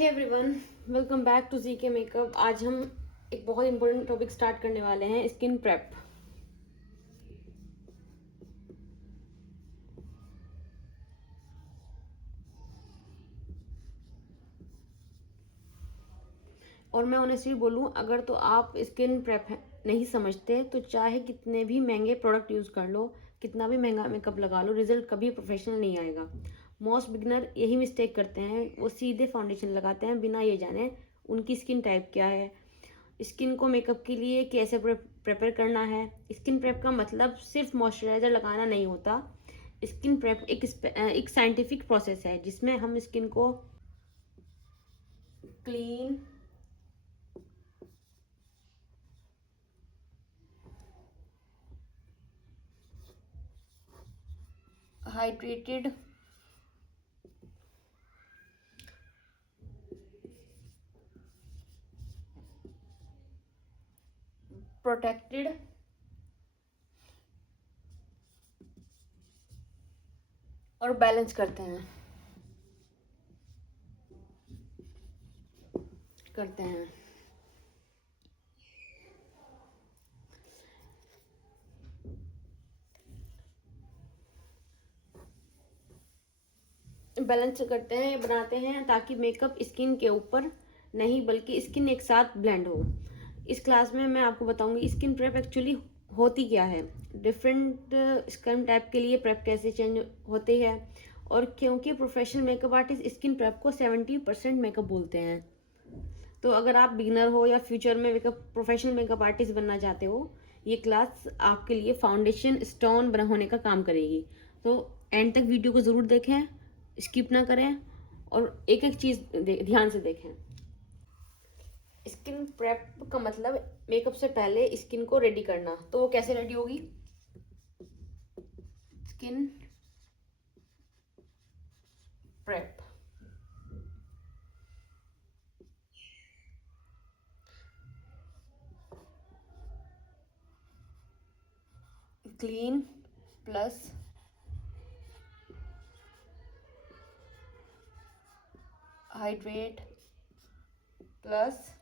Hey everyone, welcome back to G K makeup. आज हम एक बहुत इंपॉर्टेंट टॉपिक स्टार्ट करने वाले हैं, स्किन प्रेप। और मैं ऑनेस्टली बोलूँ, अगर तो आप स्किन प्रेप नहीं समझते तो चाहे कितने भी महंगे प्रोडक्ट यूज़ कर लो, कितना भी महंगा मेकअप लगा लो, रिजल्ट कभी प्रोफेशनल नहीं आएगा। मोस्ट बिगनर यही मिस्टेक करते हैं, वो सीधे फाउंडेशन लगाते हैं बिना ये जाने उनकी स्किन टाइप क्या है, स्किन को मेकअप के लिए कैसे प्रेपर करना है। स्किन प्रेप का मतलब सिर्फ मॉइस्चराइजर लगाना नहीं होता। स्किन प्रेप एक साइंटिफिक प्रोसेस है जिसमें हम स्किन को क्लीन, हाइड्रेटेड, प्रोटेक्टेड और बैलेंस करते हैं। बैलेंस करते हैं, बनाते हैं ताकि मेकअप स्किन के ऊपर नहीं बल्कि स्किन एक साथ ब्लेंड हो। इस क्लास में मैं आपको बताऊंगी स्किन प्रेप एक्चुअली होती क्या है, डिफरेंट स्किन टाइप के लिए प्रेप कैसे चेंज होती है, और क्योंकि professional makeup artist skin prep को 70% मेकअप बोलते हैं। तो अगर आप बिगिनर हो या फ्यूचर में मेकअप प्रोफेशनल मेकअप आर्टिस्ट बनना चाहते हो, ये क्लास आपके लिए फाउंडेशन स्टोन बना होने का काम करेगी। तो एंड तक वीडियो को ज़रूर देखें, स्किप ना करें और एक एक चीज़ ध्यान से देखें। स्किन प्रेप का मतलब मेकअप से पहले स्किन को रेडी करना। तो वो कैसे रेडी होगी? Skin prep, clean plus hydrate plus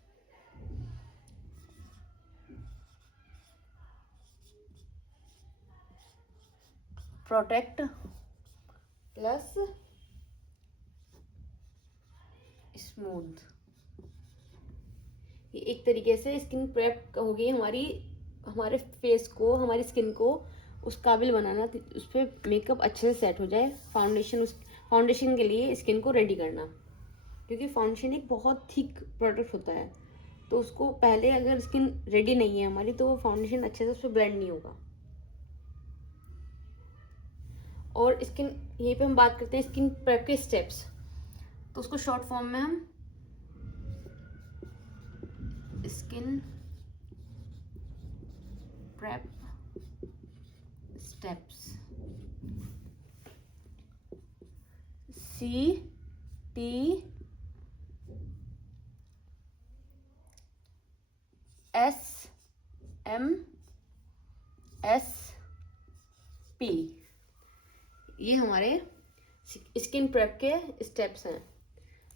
protect plus smooth. ये एक तरीके से स्किन प्रेप होगी हमारे फेस को, हमारी स्किन को उस काबिल बनाना, उस पर मेकअप अच्छे से सेट हो जाए। फाउंडेशन के लिए स्किन को रेडी करना, क्योंकि फाउंडेशन एक बहुत थिक प्रोडक्ट होता है। तो उसको पहले अगर स्किन रेडी नहीं है हमारी, तो वो फाउंडेशन अच्छे से उस पर ब्लेंड नहीं होगा। और स्किन, यहीं पे हम बात करते हैं स्किन प्रेप के स्टेप्स। तो उसको शॉर्ट फॉर्म में हम स्किन प्रेप स्टेप्स, CTSP ये हमारे स्किन प्रेप के स्टेप्स हैं।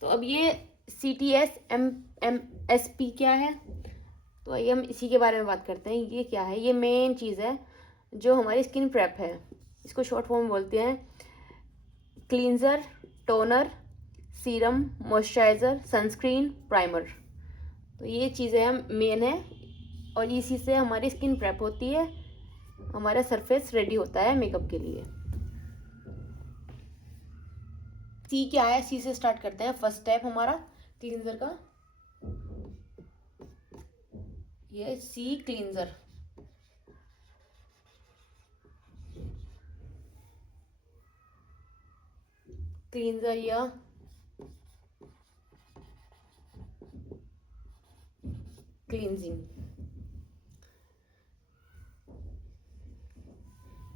तो अब ये CTSP क्या है, तो आइए हम इसी के बारे में बात करते हैं। ये क्या है? ये मेन चीज़ है जो हमारी स्किन प्रेप है। इसको शॉर्ट फॉर्म बोलते हैं cleanser, toner, serum, moisturiser, sunscreen, primer. तो ये चीज़ें मेन है और इसी से हमारी स्किन प्रेप होती है, हमारा सरफेस रेडी होता है मेकअप के लिए। सी क्या है? सी से स्टार्ट करते हैं। फर्स्ट स्टेप हमारा क्लींजर का, ये सी क्लींजर। क्लींजर या क्लींजिंग।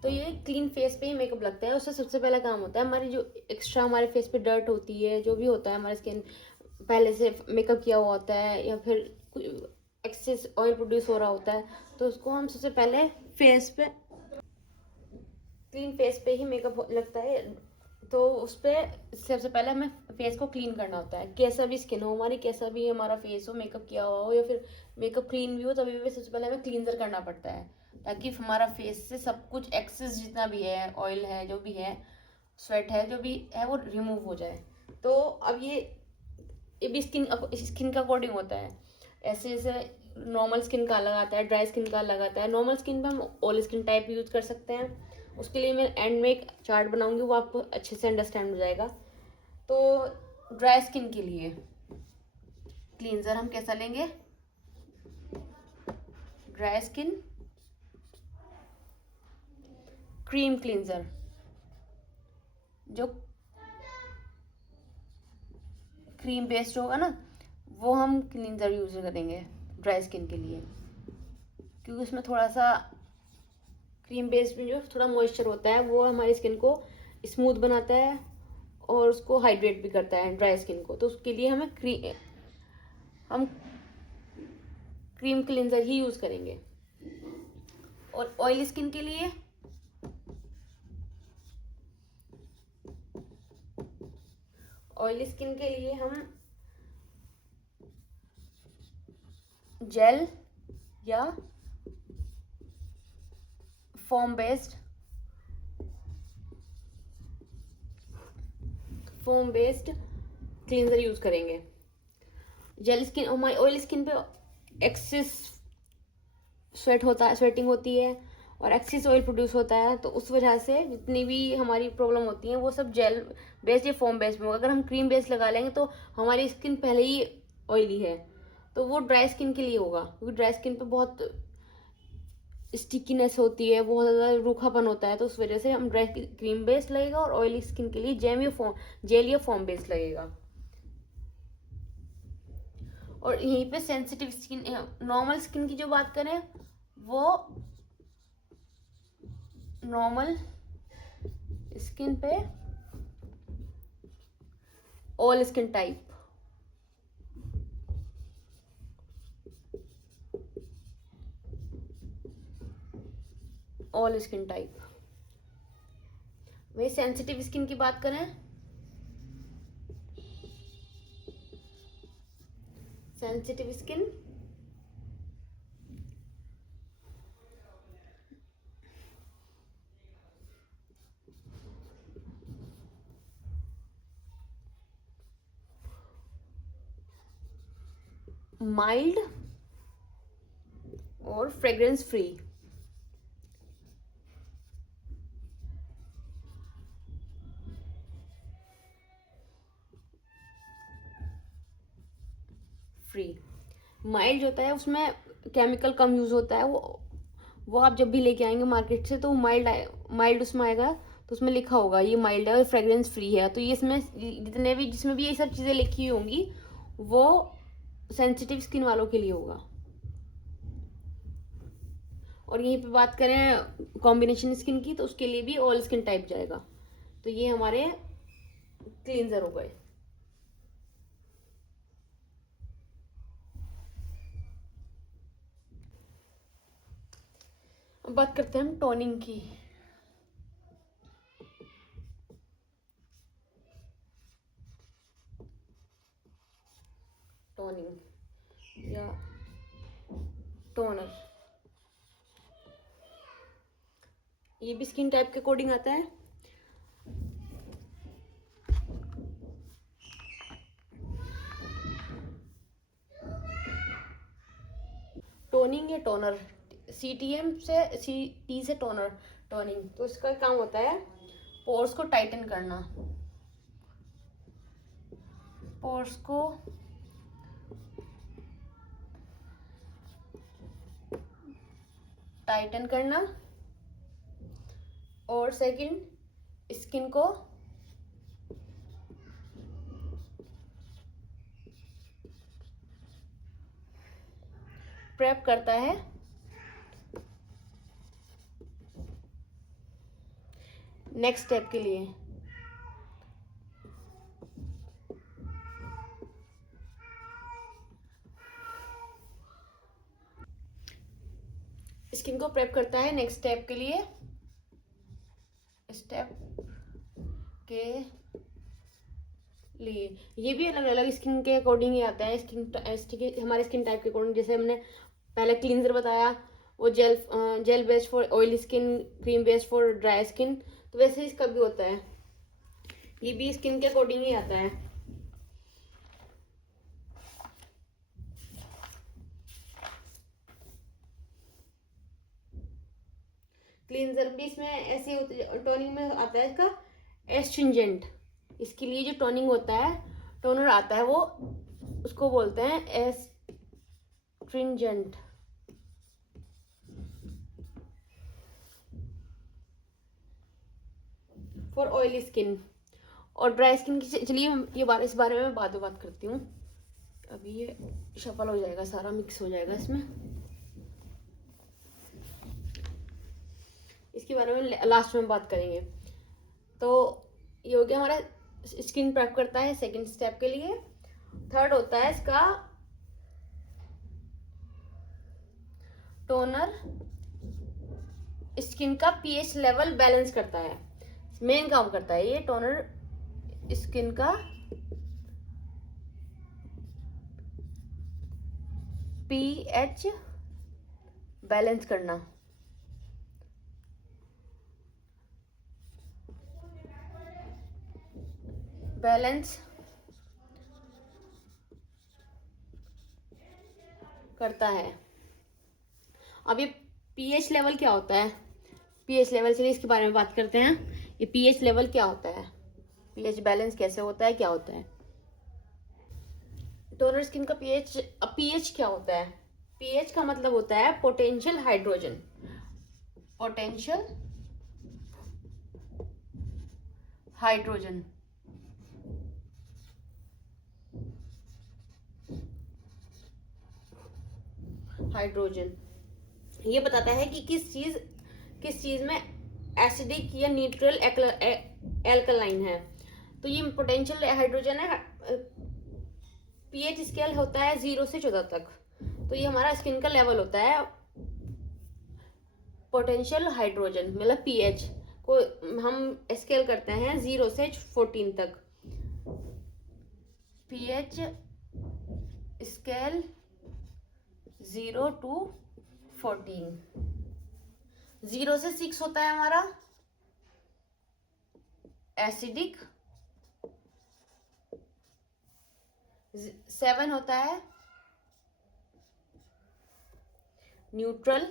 तो ये क्लीन फेस पे ही मेकअप लगता है। उससे सबसे पहला काम होता है हमारी जो एक्स्ट्रा हमारे फेस पे डर्ट होती है, जो भी होता है हमारे स्किन पहले से मेकअप किया हुआ होता है या फिर एक्सेस ऑयल प्रोड्यूस हो रहा होता है, तो उसको हम सबसे पहले फेस पे, क्लीन फेस पे ही मेकअप लगता है। तो उस पर सबसे पहले हमें फेस को क्लीन करना होता है। कैसा भी स्किन हो हमारी, कैसा भी हमारा फेस हो, मेकअप किया हुआ हो या फिर मेकअप क्लीन भी हो, तभी भी सबसे पहले हमें क्लींजर करना पड़ता है, ताकि हमारा फेस से सब कुछ एक्सेस जितना भी है, ऑयल है, जो भी है, स्वेट है, जो भी है, वो रिमूव हो जाए। तो अब ये भी स्किन का अकॉर्डिंग होता है। ऐसे जैसे नॉर्मल स्किन का अलग आता है, ड्राई स्किन का अलग आता है। नॉर्मल स्किन पे हम ऑयल स्किन टाइप यूज़ कर सकते हैं। उसके लिए मैं एंड में एक चार्ट बनाऊंगी, वो आपको अच्छे से अंडरस्टैंड हो जाएगा। तो ड्राई स्किन के लिए क्लींजर हम कैसा लेंगे? ड्राई स्किन क्रीम क्लींजर, जो क्रीम बेस्ड होगा ना, वो हम क्लींजर यूज करेंगे ड्राई स्किन के लिए, क्योंकि उसमें थोड़ा सा क्रीम बेस्ड में जो थोड़ा मॉइस्चर होता है वो हमारी स्किन को स्मूथ बनाता है और उसको हाइड्रेट भी करता है ड्राई स्किन को। तो उसके लिए हम क्रीम क्लींजर ही यूज करेंगे। और ऑयल स्किन के लिए हम जेल या फोम बेस्ड क्लींजर यूज करेंगे। जेल स्किन, हमारी ऑयल स्किन पे एक्सेस स्वेटिंग होती है और एक्सेस ऑयल प्रोड्यूस होता है, तो उस वजह से जितनी भी हमारी प्रॉब्लम होती है वो सब जेल बेस्ड या फोम बेस्ड में होगा। अगर हम क्रीम बेस्ड लगा लेंगे तो हमारी स्किन पहले ही ऑयली है, तो वो ड्राई स्किन के लिए होगा, क्योंकि ड्राई स्किन पे बहुत स्टिकीनेस होती है, बहुत ज़्यादा रूखापन होता है। तो उस वजह से हम ड्राई क्रीम बेस्ड लगेगा और ऑयली स्किन के लिए जेल या फोम बेस्ड लगेगा। और यहीं पे सेंसिटिव स्किन, नॉर्मल स्किन की जो बात करें, वो नॉर्मल स्किन पे ऑल स्किन टाइप, वही सेंसिटिव स्किन की बात करें, सेंसिटिव स्किन माइल्ड और फ्रेग्रेंस फ्री। माइल्ड होता है, उसमें केमिकल कम यूज होता है। वो आप जब भी लेके आएंगे मार्केट से तो माइल्ड उसमें आएगा, तो उसमें लिखा होगा ये माइल्ड है और फ्रेग्रेंस फ्री है। तो ये इसमें जिसमें भी ये सब चीज़ें लिखी होंगी वो सेंसिटिव स्किन वालों के लिए होगा। और यहीं पे बात करें कॉम्बिनेशन स्किन की, तो उसके लिए भी ऑल स्किन टाइप जाएगा। तो ये हमारे क्लींजर हो गए। अब बात करते हैं हम टोनिंग की। टोनिंग या टोनर, ये भी स्किन टाइप के अकॉर्डिंग आता है। टोनिंग या टोनर, टी से टोनिंग, तो इसका काम होता है पोर्स को टाइटन करना, पोर्स को टाइटन करना, और सेकंड स्किन को प्रेप करता है नेक्स्ट स्टेप के लिए। स्किन को प्रेप करता है नेक्स्ट स्टेप के लिए। स्टेप के लिए। ये भी अलग अलग स्किन के अकॉर्डिंग ही आता है, हमारे स्किन टाइप के अकॉर्डिंग। जैसे हमने पहले क्लींजर बताया, वो gel based for oily skin, cream based for dry skin, तो वैसे इसका भी होता है, ये भी स्किन के अकॉर्डिंग ही आता है। क्लींजर भी इसमें ऐसे होते, टोनिंग में आता है इसका एस्ट्रिंजेंट। इसके लिए जो टोनिंग होता है, टोनर आता है, वो उसको बोलते हैं एस्ट्रिंजेंट। फॉर ऑयली स्किन और ड्राई स्किन की, चलिए इस बारे में बाद में बात करती हूँ। अभी ये शफल हो जाएगा, सारा मिक्स हो जाएगा इसमें, इसके बारे में लास्ट में बात करेंगे। तो ये हो गया हमारा स्किन प्रेप करता है सेकंड स्टेप के लिए। थर्ड होता है इसका टोनर, स्किन का पीएच लेवल बैलेंस करता है, मेन काम करता है ये टोनर, स्किन का पीएच बैलेंस करना। बैलेंस करता है। अब ये पीएच लेवल क्या होता है? पीएच लेवल, चलिए इसके बारे में बात करते हैं। ये पीएच लेवल क्या होता है, पीएच बैलेंस कैसे होता है, क्या होता है? टोनर स्किन का पीएच, अब पीएच क्या होता है? पीएच का मतलब होता है potential hydrogen, potential hydrogen. Hydrogen ये बताता है कि किस चीज में एसिडिक या न्यूट्रल एल्कलाइन है। तो ये पोटेंशियल हाइड्रोजन है। पीएच स्केल होता है 0 से 14 तक। तो ये हमारा स्किन का लेवल होता है पोटेंशियल हाइड्रोजन, मतलब पीएच को हम स्केल करते हैं 0 से 14 तक। PH scale 0 to 14। 0 से 6 होता है हमारा एसिडिक, 7 होता है न्यूट्रल,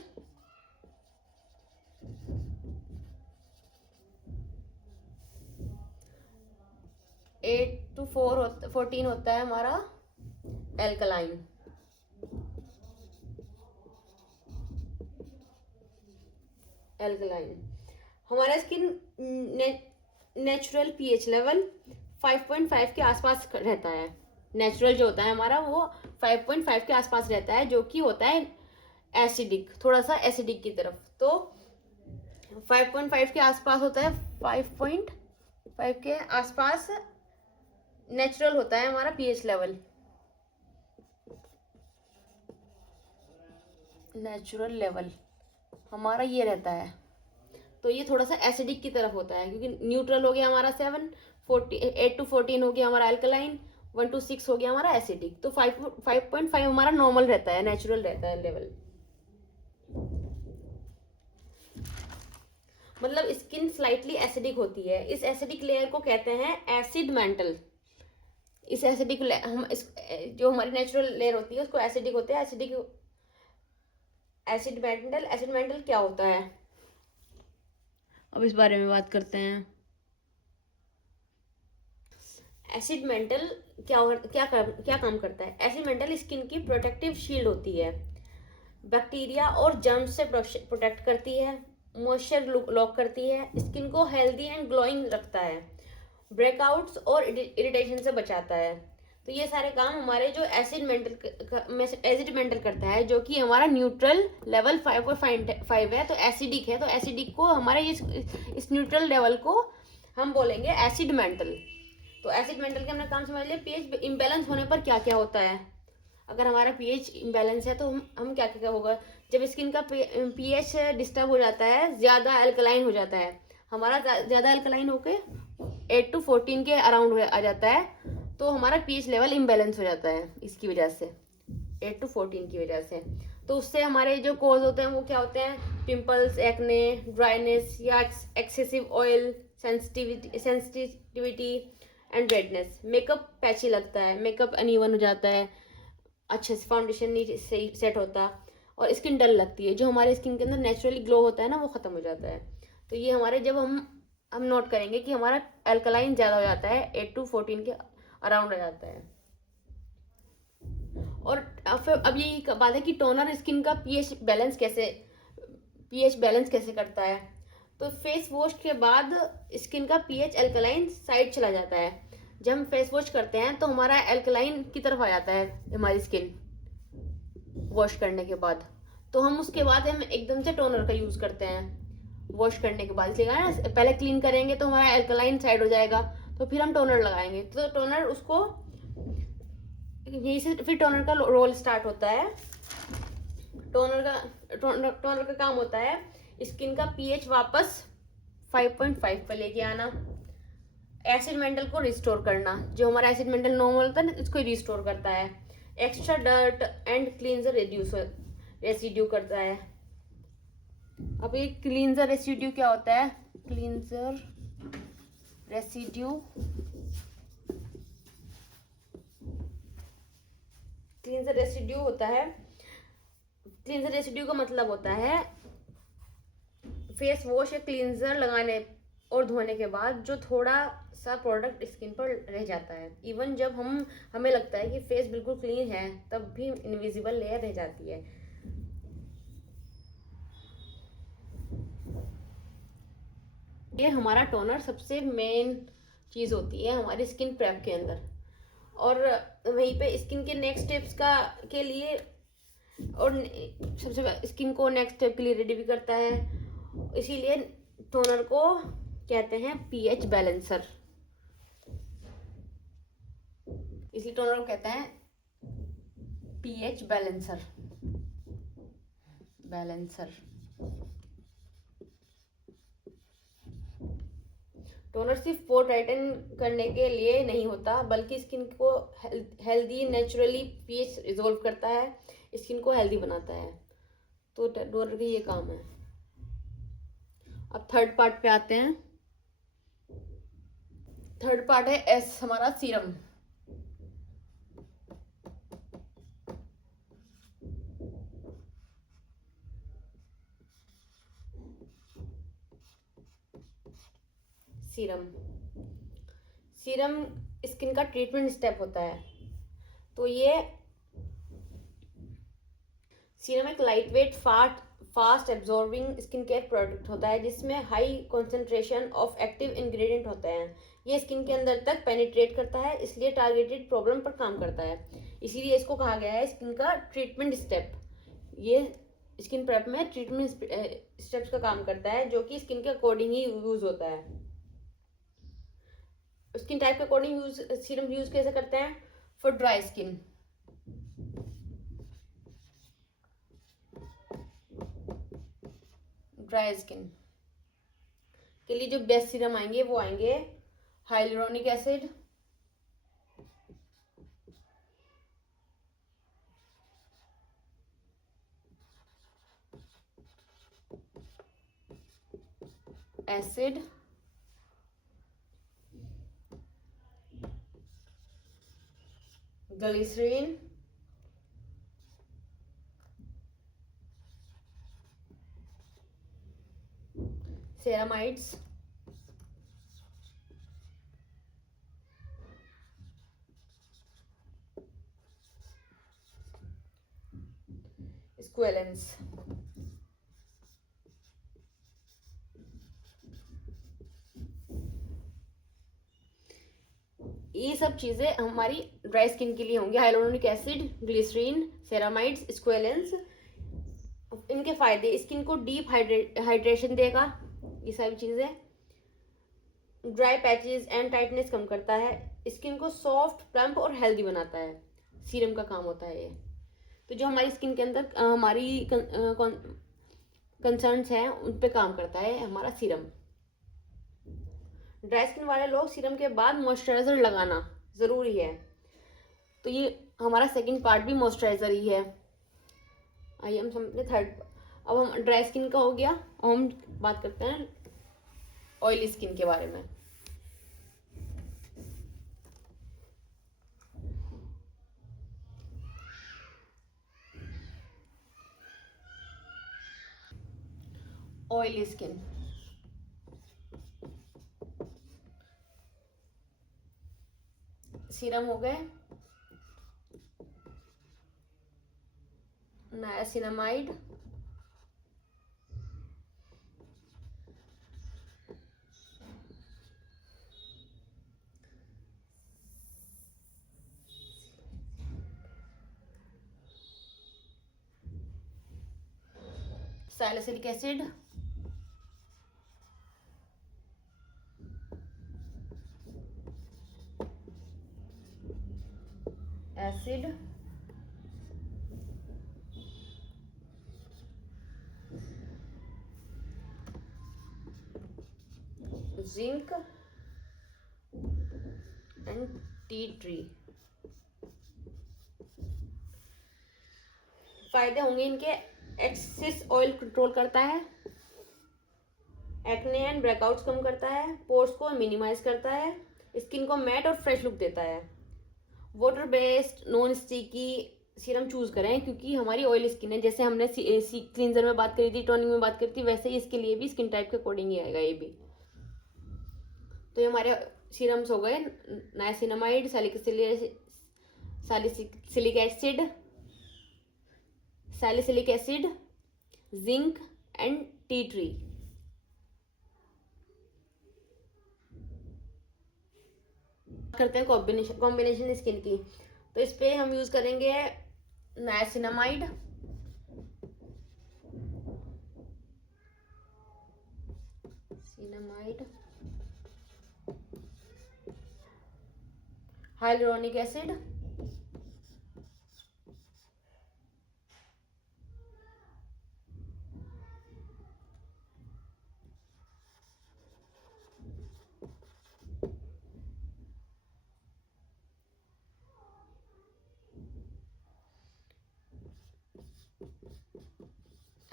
8 to 14 होता है हमारा एल्कलाइन। एल्कलाइन हमारा स्किन नेचुरल पीएच लेवल 5.5 के आसपास रहता है। नेचुरल जो होता है हमारा वो 5.5 के आसपास रहता है, जो कि होता है एसिडिक, थोड़ा सा एसिडिक की तरफ। तो 5.5 के आसपास होता है, 5.5 के आसपास नेचुरल होता है हमारा पीएच लेवल। नेचुरल लेवल हमारा ये रहता है, तो ये थोड़ा सा एसिडिक की तरफ होता है, क्योंकि न्यूट्रल हो गया हमारा 7, 8 to 14 हो गया हमारा अल्कलाइन, 1 to 6 हो गया हमारा एसिडिक। तो 5.5 हमारा नॉर्मल रहता है, नेचुरल रहता है लेवल। मतलब स्किन स्लाइटली एसिडिक होती है। इस एसिडिक लेयर को कहते हैं एसिड मेंटल। इस एसिडिक जो हमारी नेचुरल लेयर होती है उसको एसिडिक होते हैं, एसिड मेंटल क्या होता है, अब इस बारे में बात करते हैं। एसिड मेंटल क्या काम करता है? एसिड मेंटल स्किन की प्रोटेक्टिव शील्ड होती है, बैक्टीरिया और जर्म्स से प्रोटेक्ट करती है, मॉइस्चर लॉक करती है, स्किन को हेल्दी एंड ग्लोइंग रखता है, ब्रेकआउट्स और इरिटेशन से बचाता है। तो ये सारे काम हमारे जो एसिड मेंटल करता है, जो कि हमारा न्यूट्रल लेवल 5.5 है, तो एसिडिक है। तो एसिडिक को हमारे इस न्यूट्रल लेवल को हम बोलेंगे एसिड मेंटल। तो एसिड मेंटल के हमने काम समझ लिया। पीएच इम्बैलेंस होने पर क्या क्या होता है? अगर हमारा पीएच इम्बैलेंस है तो हम क्या क्या होगा? जब स्किन का पीएच डिस्टर्ब हो जाता है, ज़्यादा अल्कलाइन हो जाता है, हमारा ज़्यादा अल्कलाइन होके 8 to 14 के अराउंड आ जाता है तो हमारा पीएच लेवल इम्बेलेंस हो जाता है इसकी वजह से, 8 to 14 की वजह से। तो उससे हमारे जो कोज होते हैं वो क्या होते हैं, पिंपल्स, एक्ने, ड्राइनेस या excessive oil, sensitivity and redness. Makeup patchy लगता है, मेकअप अनइवन हो जाता है, अच्छे से फाउंडेशन नहीं सही सेट होता, और स्किन डल लगती है। जो हमारे स्किन के अंदर नेचुरली ग्लो होता है ना वो ख़त्म हो जाता है। तो ये हमारे जब हम नोट करेंगे कि हमारा अल्कलाइन ज़्यादा हो जाता है, 8 to 14 के अराउंड हो जाता है। और फिर अब यही बात है कि टोनर स्किन का पीएच बैलेंस कैसे करता है। तो फेस वॉश के बाद स्किन का पीएच अल्कलाइन साइड चला जाता है। जब हम फेस वॉश करते हैं तो हमारा अल्कलाइन की तरफ आ जाता है हमारी स्किन वॉश करने के बाद। तो हम उसके बाद हम एकदम से टोनर का यूज़ करते हैं वॉश करने के बाद, इसलिए ना पहले क्लीन करेंगे तो हमारा अल्कलाइन साइड हो जाएगा, तो फिर हम टोनर लगाएंगे। तो टोनर उसको यही से फिर टोनर का रोल स्टार्ट होता है। टोनर का काम होता है स्किन का पीएच वापस 5.5 पर लेके आना, एसिड मेंटल को रिस्टोर करना। जो हमारा एसिड मेंटल नॉर्मल होता है ना इसको रिस्टोर करता है। Extra dirt and cleanser residue करता है। अब ये क्लींजर रेसिड्यू क्या होता है, क्लींजर रेसिड्यू होता है, क्लींजर रेसिड्यू का मतलब होता है फेस वॉश या क्लींजर लगाने और धोने के बाद जो थोड़ा सा प्रोडक्ट स्किन पर रह जाता है। इवन जब हमें लगता है कि फेस बिल्कुल क्लीन है तब भी इनविजिबल लेयर रह जाती है। ये हमारा टोनर सबसे मेन चीज़ होती है हमारी स्किन प्रेप के अंदर। और वहीं पे स्किन के नेक्स्ट स्टेप्स के लिए और सबसे स्किन को नेक्स्ट स्टेप के लिए रेडी भी करता है। इसीलिए टोनर को कहते हैं पीएच बैलेंसर, इसलिए टोनर को कहते हैं पीएच बैलेंसर। टोनर सिर्फ पोर टाइटन करने के लिए नहीं होता बल्कि स्किन को हेल्दी नेचुरली पीएच रिजोल्व करता है, स्किन को हेल्दी बनाता है। तो टोनर का ये काम है। अब थर्ड पार्ट पे आते हैं। थर्ड पार्ट है एस हमारा सीरम। सीरम स्किन का ट्रीटमेंट स्टेप होता है। तो ये सीरम एक light weight fast absorbing skin care product होता है जिसमें high concentration of active ingredient होते हैं। ये स्किन के अंदर तक पेनिट्रेट करता है, इसलिए टारगेटेड प्रॉब्लम पर काम करता है। इसीलिए इसको कहा गया है स्किन का ट्रीटमेंट स्टेप। ये स्किन प्रेप में ट्रीटमेंट स्टेप्स का काम करता है जो कि स्किन के अकॉर्डिंग ही यूज होता है। स्किन टाइप के अकॉर्डिंग सीरम यूज कैसे करते हैं। फॉर ड्राई स्किन के लिए जो बेस्ट सीरम आएंगे वो आएंगे hyaluronic acid, glycerin, ceramides, squalens। ये सब चीजें हमारी ड्राई स्किन के लिए होंगी। Hyaluronic acid, glycerin, ceramides, squalenes. इनके फायदे, स्किन को डीप हाइड्रेशन देगा, ये सारी चीजें। ड्राई पैचेस एंड टाइटनेस कम करता है, स्किन को सॉफ्ट, प्लम्प और हेल्दी बनाता है। सीरम का काम होता है ये। तो जो हमारी स्किन के अंदर हमारी कंसर्न्स हैं उन पे काम करता है हमारा सीरम। ड्राई स्किन वाले लोग सीरम के बाद मॉइस्चराइजर लगाना ज़रूरी है। तो ये हमारा सेकंड पार्ट भी मॉइस्चराइजर ही है। आइए हम समझते थर्ड। अब हम ड्राई स्किन का हो गया, अब हम बात करते हैं ऑयली स्किन के बारे में। ऑयली स्किन, सीरम हो गए niacinamide, salicylic acid, zinc and tea tree. फायदे होंगे इनके, एक्सेस ऑयल कंट्रोल करता है, एक्ने एंड ब्रेकआउट्स कम करता है, पोर्स को मिनिमाइज करता है, स्किन को मैट और फ्रेश लुक देता है। Water based non sticky serum choose करें क्योंकि हमारी ऑयली स्किन है। जैसे हमने क्लींजर में बात करी थी, टोनिंग में बात करी थी, वैसे ही इसके लिए भी स्किन टाइप के अकॉर्डिंग ही आएगा ये भी। तो ये हमारे सीरम्स हो गए niacinamide, salicylic acid, zinc and tea tree. करते हैं कॉम्बिनेशन स्किन की। तो इस पे हम यूज करेंगे niacinamide, hyaluronic acid,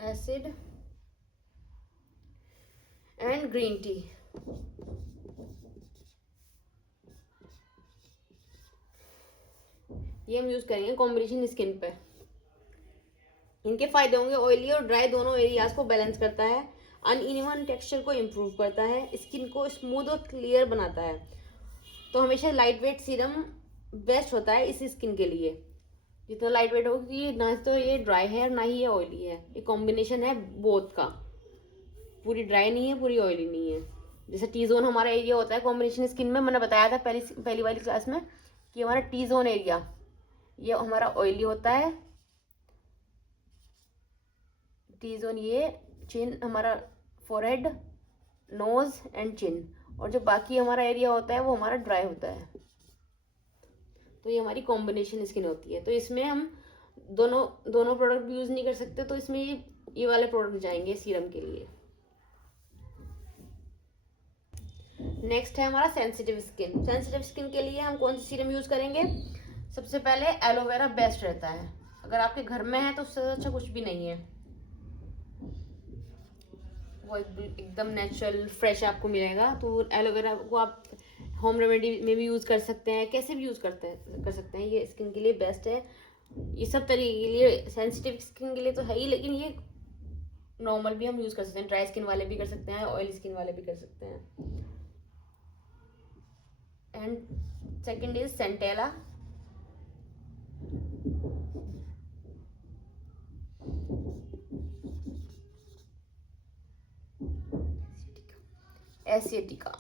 acid and green tea. ये हम यूज करेंगे कॉम्बिनेशन स्किन पे। इनके फायदे होंगे, ऑयली और ड्राई दोनों एरियाज को बैलेंस करता है, अनइवन टेक्सचर को इम्प्रूव करता है, स्किन को स्मूथ और क्लियर बनाता है। तो हमेशा लाइट वेट सीरम बेस्ट होता है इस स्किन के लिए। जितना लाइट वेट होगा, क्योंकि ना तो ये ड्राई है और ना ही ये ऑयली है, ये कॉम्बिनेशन है बोथ का। पूरी ड्राई नहीं है, पूरी ऑयली नहीं है। जैसे टी जोन हमारा एरिया होता है कॉम्बिनेशन स्किन में, मैंने बताया था पहली वाली क्लास में कि हमारा टी जोन एरिया ये हमारा ऑयली होता है। टी जोन ये चिन हमारा फोरहेड, नोज एंड चिन, और जो बाकी हमारा एरिया होता है वो हमारा ड्राई होता है। तो ये हमारी कॉम्बिनेशन स्किन होती है। तो इसमें हम दोनों प्रोडक्ट यूज नहीं कर सकते, तो इसमें ये वाले प्रोडक्ट जाएंगे सीरम के लिए। नेक्स्ट है हमारा सेंसिटिव स्किन। सेंसिटिव स्किन के लिए हम कौन सी सीरम यूज करेंगे? सबसे पहले एलोवेरा बेस्ट रहता है। अगर आपके घर में है तो उससे अच्छा कुछ भी नहीं है, वो एकदम नेचुरल फ्रेश आपको मिलेगा। तो एलोवेरा को आप होम रेमेडी में भी यूज कर सकते हैं, कैसे भी यूज कर सकते हैं, ये स्किन के लिए बेस्ट है। ये सब तरीके के लिए सेंसिटिव स्किन के लिए तो है ही, लेकिन ये नॉर्मल भी हम यूज कर सकते हैं, ड्राई स्किन वाले भी कर सकते हैं, ऑयली स्किन वाले भी कर सकते हैं। And second is centella. Asiatica.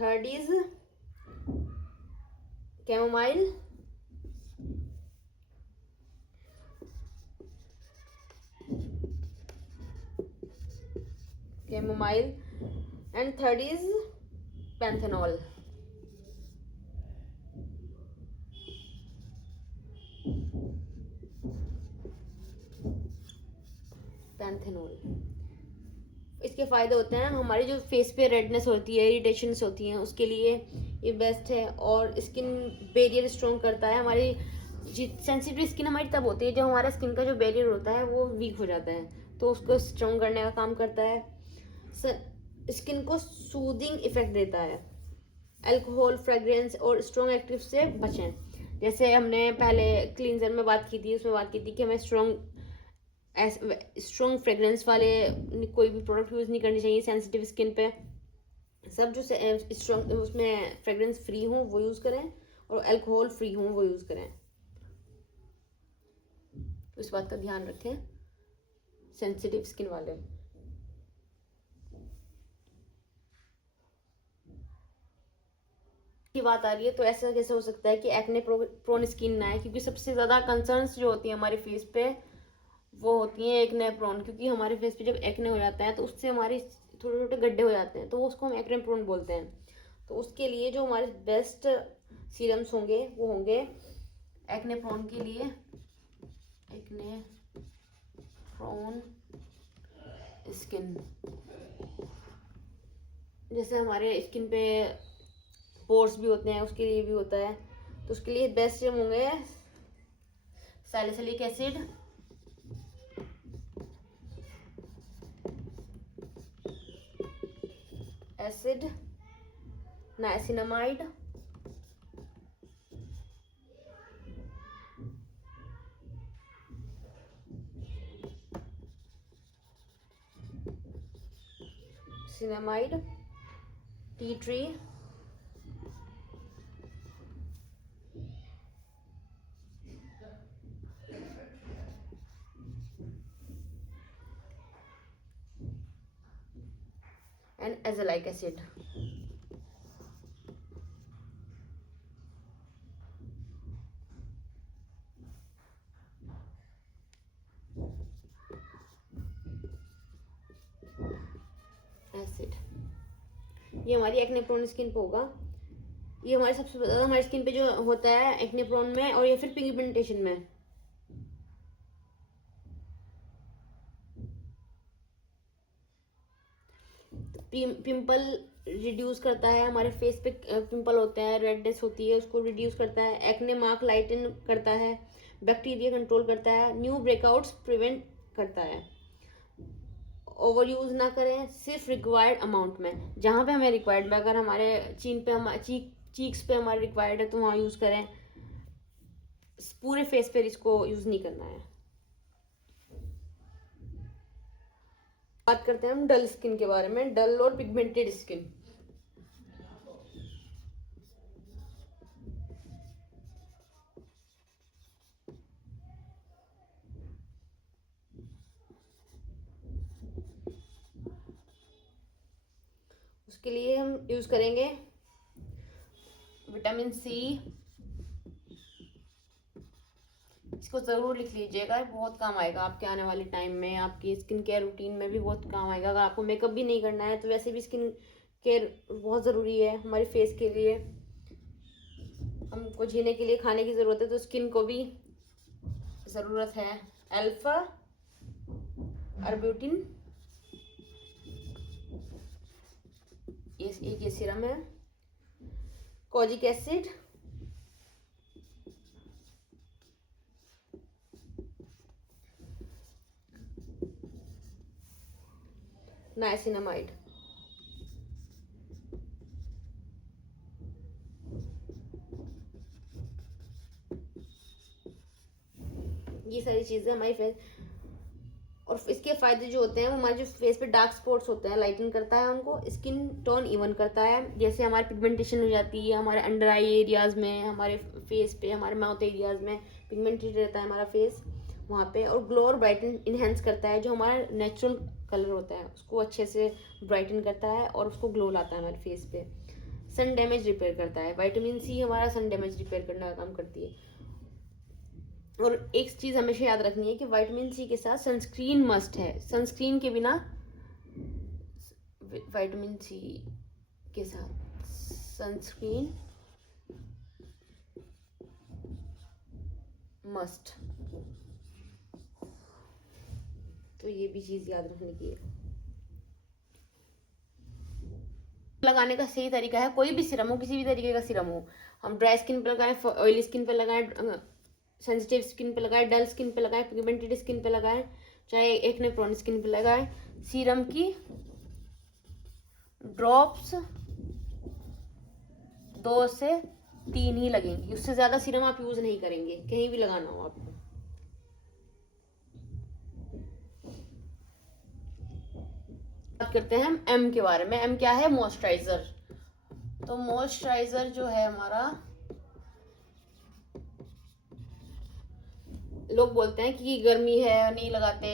Third is chamomile. And third is panthenol. इसके फ़ायदे होते हैं, हमारी जो फेस पे रेडनेस होती है, इरिटेशंस होती हैं, उसके लिए ये बेस्ट है। और स्किन बैरियर स्ट्रॉन्ग करता है। हमारी सेंसिटिव स्किन हमारी तब होती है जब हमारा स्किन का जो बैरियर होता है वो वीक हो जाता है, तो उसको स्ट्रॉन्ग करने का काम करता है। स्किन को सूदिंग इफेक्ट देता है। अल्कोहल, फ्रेग्रेंस और स्ट्रॉन्ग एक्टिव से बचें। जैसे हमने पहले क्लींजर में बात की थी, उसमें बात की थी कि हमें स्ट्रॉन्ग फ्रेग्रेंस वाले कोई भी प्रोडक्ट यूज़ नहीं करनी चाहिए सेंसिटिव स्किन पे। सब जो स्ट्रॉन्ग उसमें फ्रेग्रेंस फ्री हों वो यूज़ करें, और अल्कोहल फ्री हों वो यूज़ करें। तो इस बात का ध्यान रखें सेंसिटिव स्किन वाले। की बात आ रही है तो ऐसा कैसे हो सकता है कि एक्ने प्रोन स्किन ना है, क्योंकि सबसे ज़्यादा कंसर्न्स जो होती है हमारे फेस पे वो होती हैं एक्ने प्रोन। क्योंकि हमारे फेस पे जब एक्ने हो जाता है तो उससे हमारे छोटे छोटे गड्ढे हो जाते हैं, तो उसको हम एक्ने प्रोन बोलते हैं। तो उसके लिए जो हमारे बेस्ट सीरम्स होंगे वो होंगे एक्ने प्रोन के लिए, एक्ने प्रोन स्किन। जैसे हमारे स्किन पे पोर्स भी होते हैं, उसके लिए भी होता है। तो उसके लिए बेस्ट सीरम होंगे salicylic acid, niacinamide, niacinamide, tea tree, and azelaic acid. Acid ये हमारी एक्ने प्रोन स्किन पे होगा। ये हमारे सबसे ज़्यादा हमारी स्किन पे जो होता है एक्ने प्रोन में, और या फिर पिगमेंटेशन में। पिंपल रिड्यूस करता है, हमारे फेस पे पिंपल होते हैं, रेडनेस होती है, उसको रिड्यूस करता है। एक्ने मार्क लाइटन करता है, बैक्टीरिया कंट्रोल करता है, न्यू ब्रेकआउट्स प्रिवेंट करता है। ओवर यूज ना करें, सिर्फ रिक्वायर्ड अमाउंट में। जहाँ पे हमें रिक्वायर्ड में, अगर हमारे चीक्स पे हमारे रिक्वायर्ड है तो वहाँ यूज करें। पूरे फेस पे इसको यूज नहीं करना है। बात करते हैं हम डल स्किन के बारे में, डल और पिगमेंटेड स्किन। उसके लिए हम यूज करेंगे विटामिन सी। इसको ज़रूर लिख लीजिएगा, बहुत काम आएगा आपके आने वाले टाइम में, आपकी स्किन केयर रूटीन में भी बहुत काम आएगा। अगर आपको मेकअप भी नहीं करना है तो वैसे भी स्किन केयर बहुत ज़रूरी है हमारे फेस के लिए। हमको जीने के लिए खाने की ज़रूरत है, तो स्किन को भी ज़रूरत है। अल्फा अर्ब्यूटिन, ये सीरम है। Kojic acid, niacinamide. ये सारी चीज़ें हमारी फेस, और इसके फायदे जो होते हैं वो हमारे जो फेस पे डार्क स्पॉट्स होते हैं लाइटन करता है उनको, स्किन टोन इवन करता है। जैसे हमारी पिगमेंटेशन हो जाती है हमारे अंडर आई एरियाज में, हमारे फेस पे, हमारे माउथ एरियाज में पिगमेंटेड रहता है हमारा फेस वहाँ पे। और ग्लो और ब्राइटन इन्हेंस करता है, जो हमारा नेचुरल कलर होता है उसको अच्छे से ब्राइटन करता है और उसको ग्लो लाता है हमारे फेस पे। सन डैमेज रिपेयर करता है, विटामिन सी हमारा सन डैमेज रिपेयर करने का काम करती है। और एक चीज़ हमेशा याद रखनी है कि विटामिन सी के साथ सनस्क्रीन मस्ट है। सनस्क्रीन के बिना, विटामिन सी के साथ सनस्क्रीन मस्ट। तो ये भी चीज़ याद रखने की है। लगाने का सही तरीका है, कोई भी सिरम हो, किसी भी तरीके का सिरम हो, हम ड्राई स्किन पे लगाएं, ऑयली स्किन पे लगाएं, सेंसिटिव स्किन पे लगाएं, डल स्किन पे लगाएं, पिगमेंटेड स्किन पे लगाएं, चाहे एक्ने प्रोन स्किन पे लगाएं, सीरम की ड्रॉप्स 2 से 3 ही लगेंगी, उससे ज्यादा सीरम आप यूज नहीं करेंगे कहीं भी लगाना हो आपको। बात करते हैं हम एम के बारे में। एम क्या है? मॉइस्चराइजर। तो मॉइस्चराइजर जो है हमारा, लोग बोलते हैं कि गर्मी है नहीं लगाते,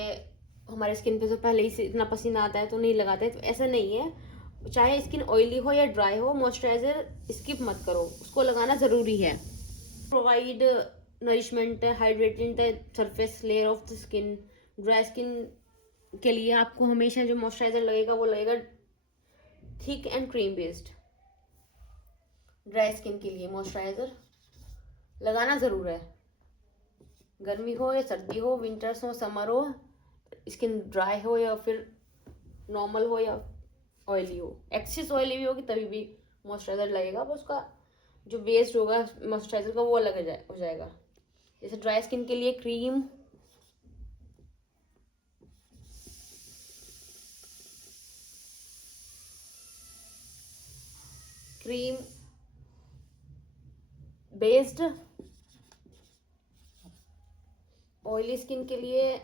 हमारे स्किन पे तो पहले ही से इतना पसीना आता है तो नहीं लगाते, तो ऐसा नहीं है। चाहे स्किन ऑयली हो या ड्राई हो, मॉइस्चराइजर स्किप मत करो, उसको लगाना ज़रूरी है। Provide nourishment, hydrated the surface layer of the skin. Dry skin के लिए आपको हमेशा जो मॉइस्चराइजर लगेगा वो लगेगा thick and cream based. Dry skin के लिए मॉइस्चराइजर लगाना ज़रूर है, गर्मी हो या सर्दी हो, विंटर्स हो समर हो, स्किन ड्राई हो या फिर नॉर्मल हो या ऑयली हो। एक्सेस ऑयली भी होगी तभी भी मॉइस्चराइजर लगेगा, वो उसका जो वेस्ट होगा मॉइस्चराइजर का वो अलग हो जाएगा। जैसे ड्राई स्किन के लिए क्रीम बेस्ड, ऑयली स्किन के लिए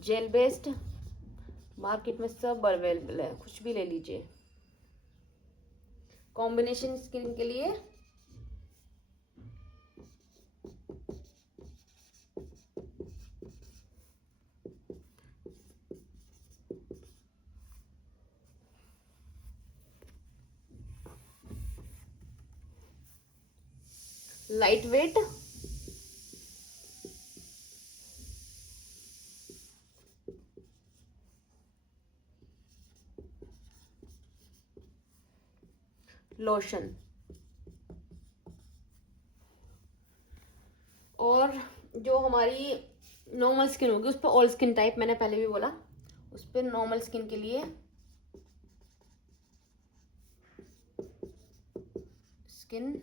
जेल बेस्ड, मार्केट में सब अवेलेबल है, कुछ भी ले लीजिए। कॉम्बिनेशन स्किन के लिए लाइट वेट, लोशन। और जो हमारी नॉर्मल स्किन होगी उस पर ऑल स्किन टाइप, मैंने पहले भी बोला, उस पर नॉर्मल स्किन के लिए skin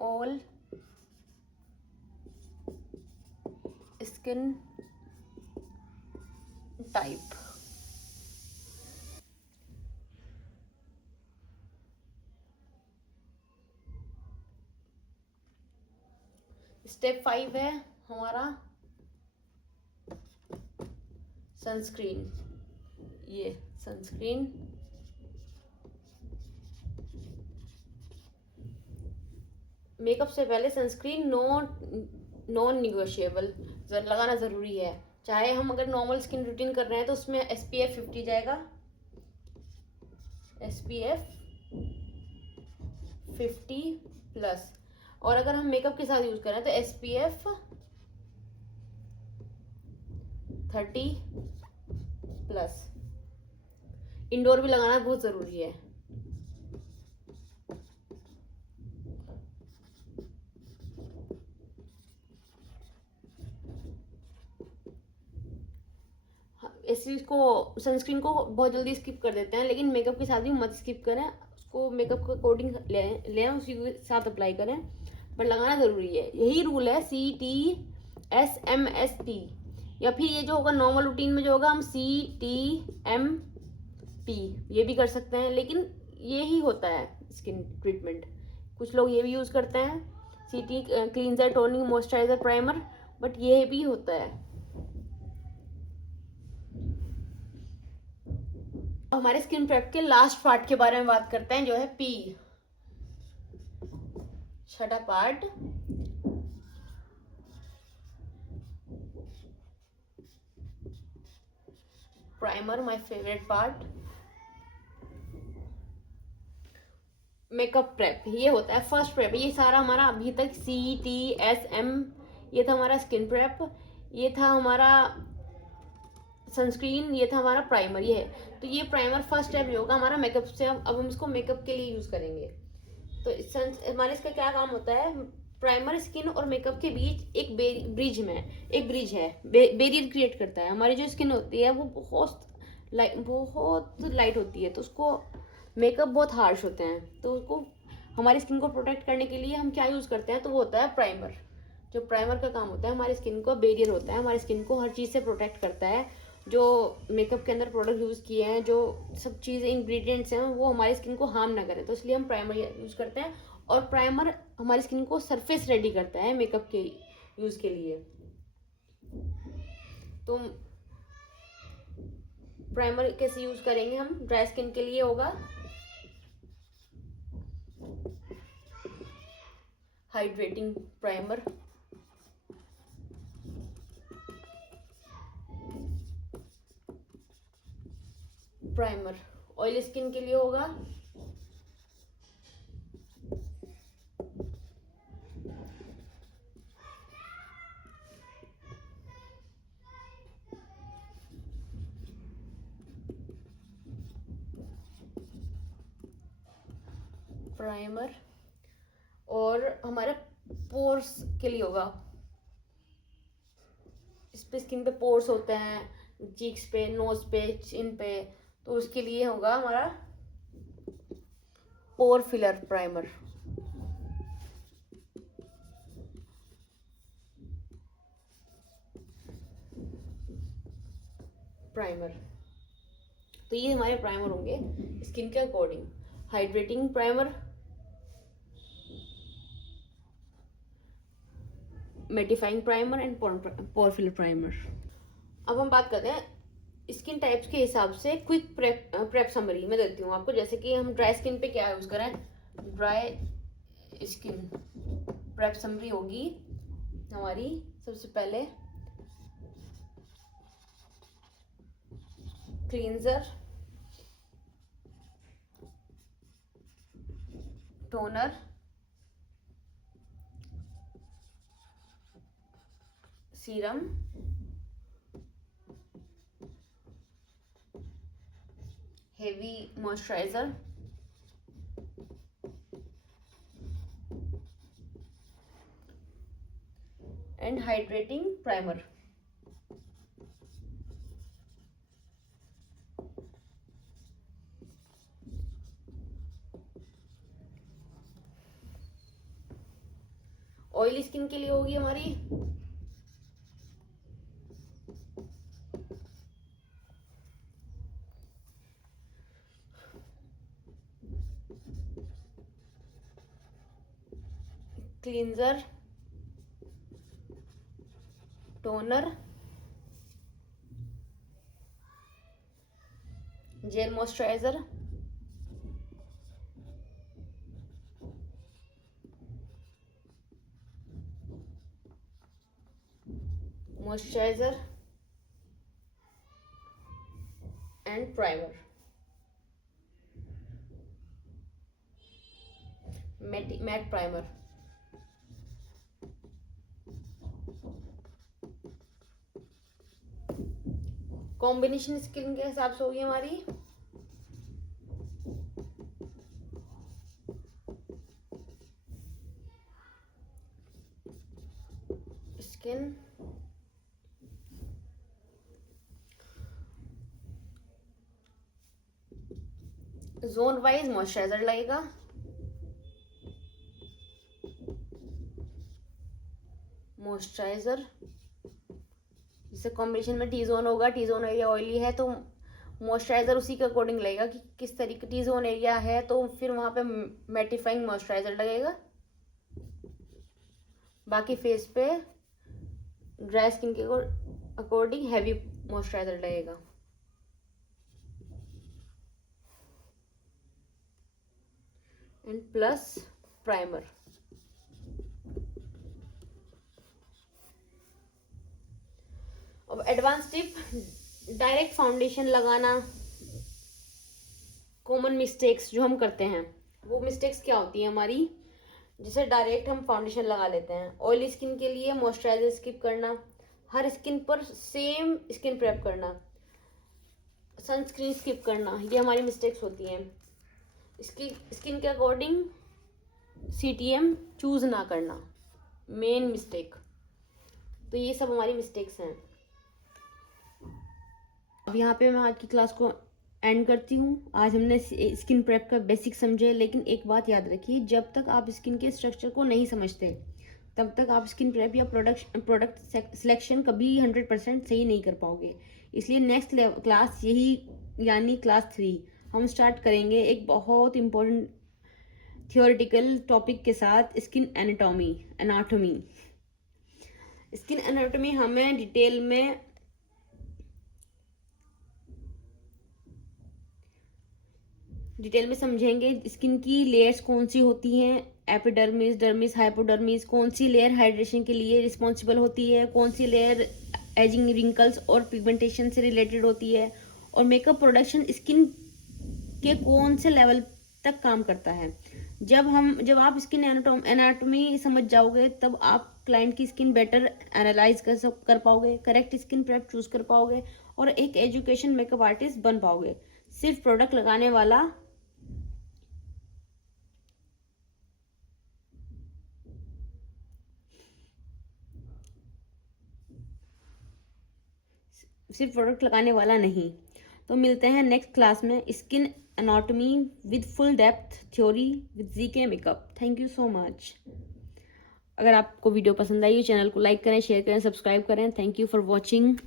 all skin type. Step 5 है हमारा सनस्क्रीन। ये सनस्क्रीन मेकअप से पहले सनस्क्रीन नॉन निगोशिएबल लगाना ज़रूरी है। चाहे हम अगर नॉर्मल स्किन रूटीन कर रहे हैं तो उसमें SPF 50 जाएगा, SPF 50+। और अगर हम मेकअप के साथ यूज कर रहे हैं तो SPF 30+। इंडोर भी लगाना बहुत ज़रूरी है। इस चीज़ को, सनस्क्रीन को बहुत जल्दी स्किप कर देते हैं, लेकिन मेकअप के साथ भी मत स्किप करें, उसको मेकअप के अकॉर्डिंग लें, उसी के साथ अप्लाई करें, पर लगाना ज़रूरी है। यही रूल है CTSMST, या फिर ये जो होगा नॉर्मल रूटीन में जो होगा हम CTMP ये भी कर सकते हैं, लेकिन यही होता है स्किन ट्रीटमेंट। कुछ लोग ये भी यूज़ करते हैं CT cleanser, toning, moisturiser, primer, but ये भी होता है। हमारे स्किन प्रेप के लास्ट पार्ट के बारे में बात करते हैं, जो है P, छठा part. Primer, my favourite part. Makeup prep ये होता है फर्स्ट प्रेप। ये सारा हमारा अभी तक CTSM ये था हमारा स्किन प्रेप, ये था हमारा सनस्क्रीन, ये था हमारा प्राइमर। ये है, तो ये प्राइमर फर्स्ट स्टेप जो होगा हमारा मेकअप से, अब हम इसको मेकअप के लिए यूज करेंगे। तो हमारे इसका क्या काम होता है, प्राइमर स्किन और मेकअप के बीच एक ब्रिज है, बैरियर क्रिएट करता है। हमारी जो स्किन होती है वो बहुत लाइट होती है, तो उसको मेकअप बहुत हार्श होते हैं, तो उसको हमारी स्किन को प्रोटेक्ट करने के लिए हम क्या यूज़ करते हैं, तो वो होता है प्राइमर। जो प्राइमर का काम होता है, हमारी स्किन को बैरियर होता है, हमारी स्किन को हर चीज़ से प्रोटेक्ट करता है। जो मेकअप के अंदर प्रोडक्ट यूज़ किए हैं, जो सब चीज़ें इंग्रेडिएंट्स हैं, वो हमारी स्किन को हार्म ना करें, तो इसलिए हम प्राइमर यूज़ करते हैं। और प्राइमर हमारी स्किन को सरफेस रेडी करता है मेकअप के यूज़ के लिए। तो प्राइमर कैसे यूज़ करेंगे हम? ड्राई स्किन के लिए होगा हाइड्रेटिंग प्राइमर, ऑयल स्किन के लिए होगा प्राइमर, और हमारे पोर्स के लिए होगा, इस पे स्किन पे पोर्स होते हैं, चीक्स पे, नोज पे, चिन पे, तो उसके लिए होगा हमारा पोर फिलर प्राइमर। तो ये हमारे प्राइमर होंगे स्किन के according. Hydrating primer, mattifying primer and pore filler primer. अब हम बात करते हैं स्किन टाइप्स के हिसाब से क्विक प्रेप समरी मैं देती हूँ आपको। जैसे कि हम ड्राई स्किन पे क्या यूज़ करें, ड्राई स्किन प्रेप समरी होगी हमारी। सबसे पहले cleanser, toner, serum, heavy moisturiser, and hydrating primer. Oily skin के लिए होगी हमारी cleanser, toner, gel moisturiser, and primer. Matte primer, combination skin के हिसाब से होगी हमारी स्किन जोन वाइज मॉइस्चराइजर लगेगा, जैसे कॉम्बिनेशन में टी जोन होगा, टी जोन एरिया ऑयली है तो मॉइस्चराइजर उसी के अकॉर्डिंग लगेगा कि किस तरीके टी जोन एरिया है, तो फिर वहां पे मैटिफाइंग मॉइस्चराइजर लगेगा। बाकी फेस पे ड्राई स्किन के अकॉर्डिंग हैवी मॉइस्चराइजर लगेगा। And plus primer. अब एडवांस टिप, डायरेक्ट फाउंडेशन लगाना। कॉमन मिस्टेक्स जो हम करते हैं, वो मिस्टेक्स क्या होती है हमारी, जैसे डायरेक्ट हम फाउंडेशन लगा लेते हैं। ऑयली स्किन के लिए मॉइस्चराइजर स्किप करना, हर स्किन पर सेम स्किन प्रेप करना, सनस्क्रीन स्किप करना, ये हमारी मिस्टेक्स होती हैं। इसकी स्किन के अकॉर्डिंग CTM चूज ना करना। Main mistake. तो ये सब हमारी मिस्टेक्स हैं। अब यहाँ पे मैं आज की क्लास को एंड करती हूँ। आज हमने स्किन प्रेप का बेसिक समझे, लेकिन एक बात याद रखिए, जब तक आप स्किन के स्ट्रक्चर को नहीं समझते तब तक आप स्किन प्रेप या प्रोडक्ट सिलेक्शन कभी 100% सही नहीं कर पाओगे। इसलिए नेक्स्ट क्लास यही, यानी क्लास 3 हम स्टार्ट करेंगे एक बहुत इम्पोर्टेंट थियोरेटिकल टॉपिक के साथ, स्किन एनाटॉमी। स्किन एनाटॉमी हमें डिटेल में समझेंगे। स्किन की लेयर्स कौन सी होती हैं, एपिडर्मिस, डर्मिस, हाइपोडर्मिस, कौन सी लेयर हाइड्रेशन के लिए रिस्पॉन्सिबल होती है, कौन सी लेयर एजिंग, रिंकल्स और पिगमेंटेशन से रिलेटेड होती है, और मेकअप प्रोडक्शन स्किन के कौन से लेवल तक काम करता है। जब आप स्किन एनाटॉमी समझ जाओगे तब आप क्लाइंट की स्किन बेटर एनालाइज कर पाओगे, करेक्ट स्किन प्रेप चूज कर पाओगे और एक एजुकेशन मेकअप आर्टिस्ट बन पाओगे। सिर्फ प्रोडक्ट लगाने वाला नहीं। तो मिलते हैं नेक्स्ट क्लास में, skin anatomy with full depth theory with GK makeup. Thank you so much. अगर आपको वीडियो पसंद आई, चैनल को लाइक करें, शेयर करें, सब्सक्राइब करें। Thank you for watching.